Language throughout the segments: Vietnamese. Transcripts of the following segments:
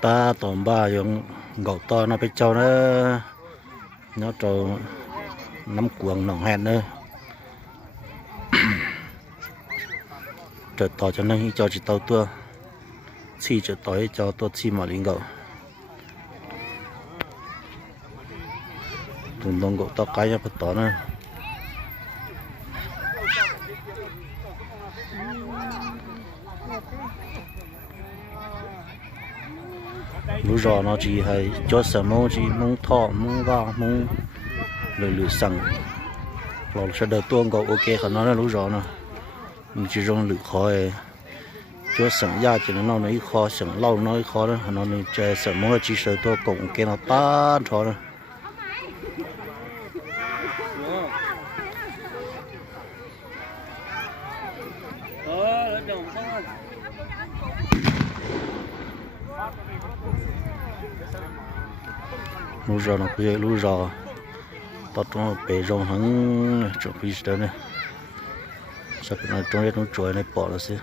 ta tóm ba dùng gạo to nó phải cho nó trâu nắm cuồng nòng hẹn nữa trở tỏ cho nên cho chỉ tàu tua chỉ trở tỏi cho tôi chỉ mà linh gạo tùng đông gạo to cái nhá bắt tỏ nữa lúa rò nó chỉ hay cho sờ mông chỉ mông thọ mông vào mông lử sẵn lò sẽ đỡ tuông gạo ok khả nó là lúa rò nè mình chỉ dùng lử khó cho sẵn ra chỉ nó nói khó sẵn lâu nói khó đó nó nên chơi sờ mông chỉ sờ tôi cũng cái nó tan thôi đó lúa rò nó cứ lúa rò tao trong bể rong hắn chuẩn bị tới này sắp nó trong đây nó trôi này bỏ là xí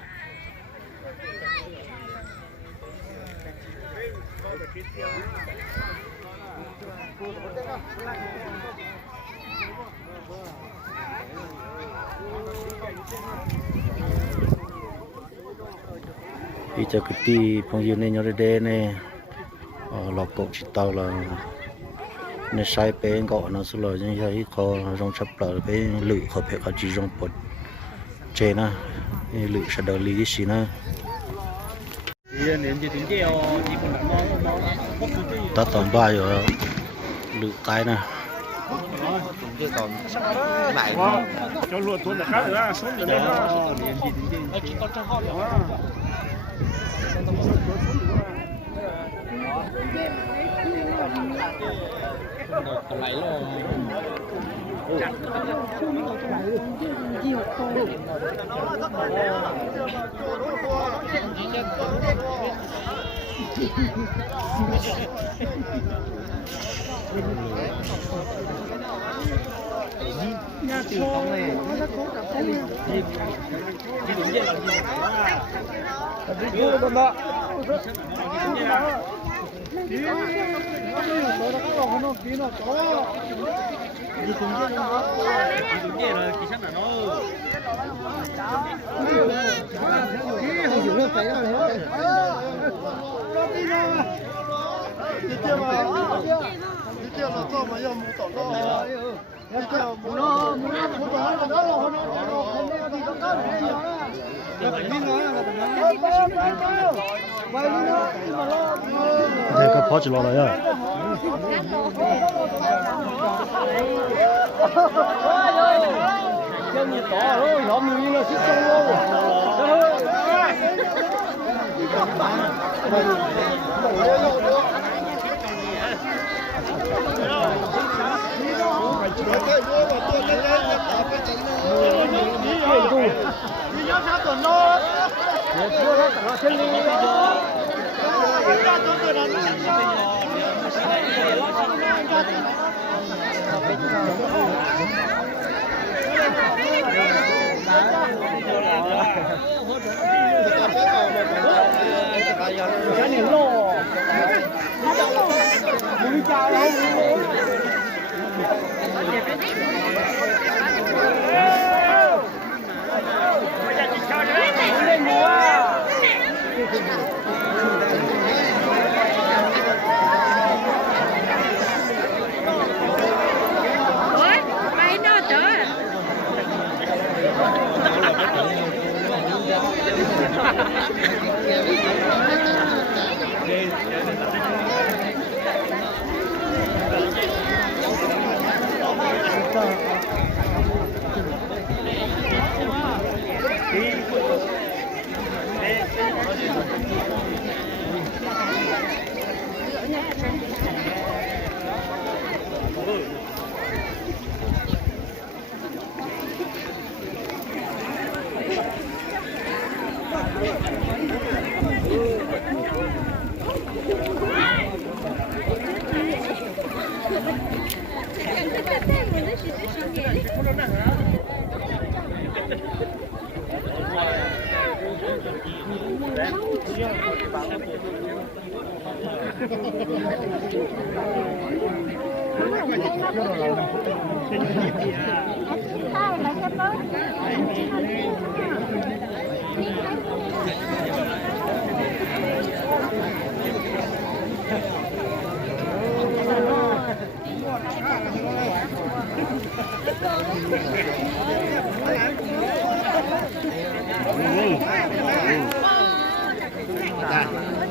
đi cho cái tí phong dương này nhau đây này lọc cột chỉ tao là nên sai bé gọi nó số lời như vậy có trong chấp lời bé lử khó phải có chỉ trong bột chè na lử sẽ đỡ lý gì na ta tóm ba rồi lử cái nè cho luôn tuần là khác ra số rồi đấy còn lấy rồi nhà từ phòng này đây có phó chỉ lo rồi à chân nhiệt tỏ rồi nhóm người là xích sông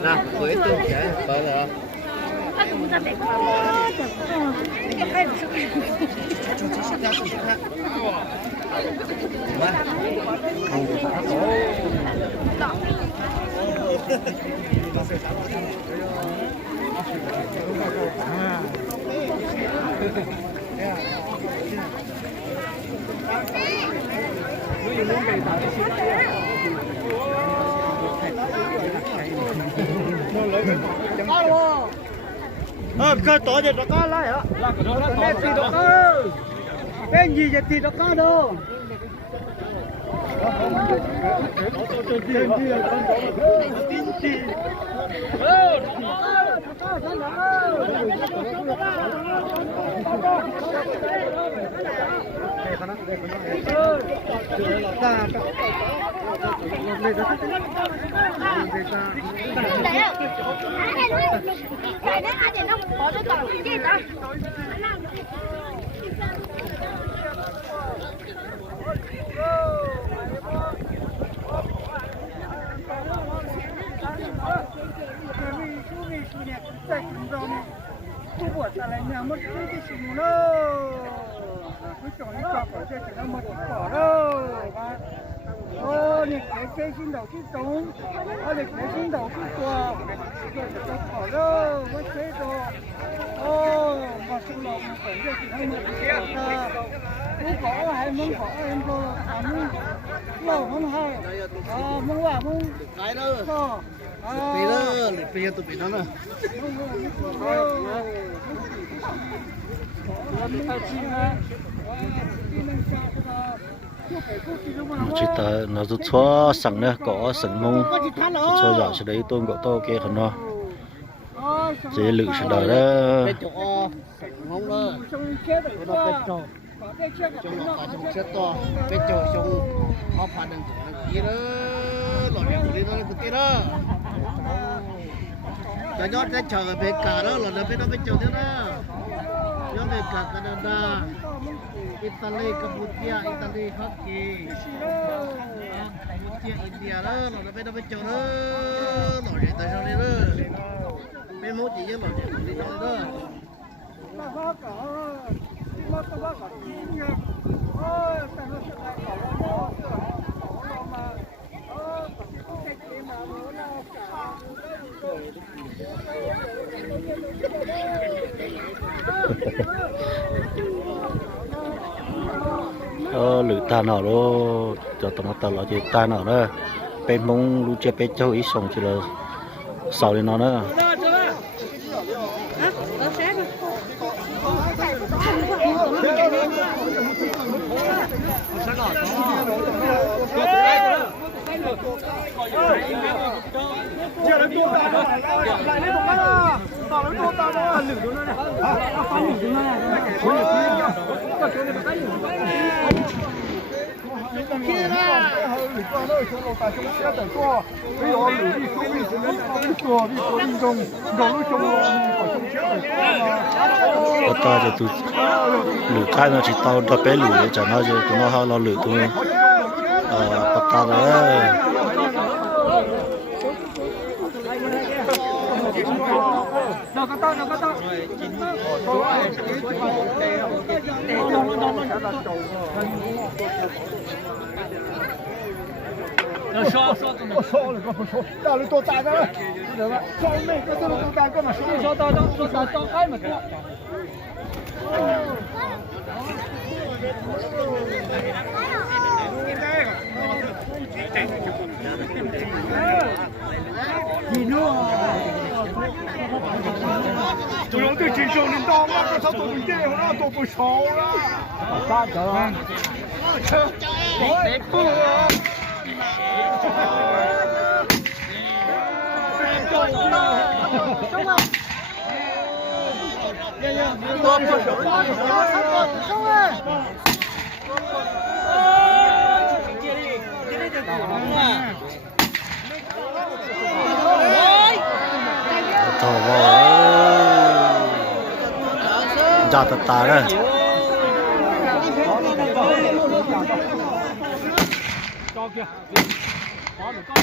Nào, với tôi sẽ tới rồi. Cơ tổ giờ nó có lại hả? Bên gì nó có? Bên gì giờ thì nó có đâu? cái xin đầu cái trống, cái xin đầu cái quà, cái bỏ đó, cái chế độ, mà xin đầu mình phải cho chị em mình ta, muốn bỏ hay muốn bỏ em cô, muốn lâu muốn hay, muốn qua muốn cái đó, bị đó, bị tụi bị nó nè. chỉ ta nó rút xóa sẵn nữa có sẵn mông cho giờ sẽ đấy tôi gọi to kia thằng nó dễ lự sẽ đời đó cho nhót sẽ chờ về cả đó là bên đó bên chỗ thế đó nhót về cả Canada Italy Campuchia Italy Hoa Kỳ Campuchia India đó là bên đó bên chỗ đó nổi điện tại sao đây đó bên mốt chỉ với nổi điện đi đâu đó lự ta nào đó cho tao nó tao là chỉ ta nào đó bên mông lu che bên châu ý xong chỉ là sau đi nó nữa ta cho tụi lử khai nó chỉ tao đập bé lử để chẳng nó giờ tụi nó lo lử tụi bắt ta đấy到了多大个了？装那个这么多大个嘛？说到开嘛个。你弄。仲有啲傳上連當啊，個手度面啲啦，度背草啦。翻咗啦。你 Trời ơi, ra tạt tà đấy. cho kìa có một con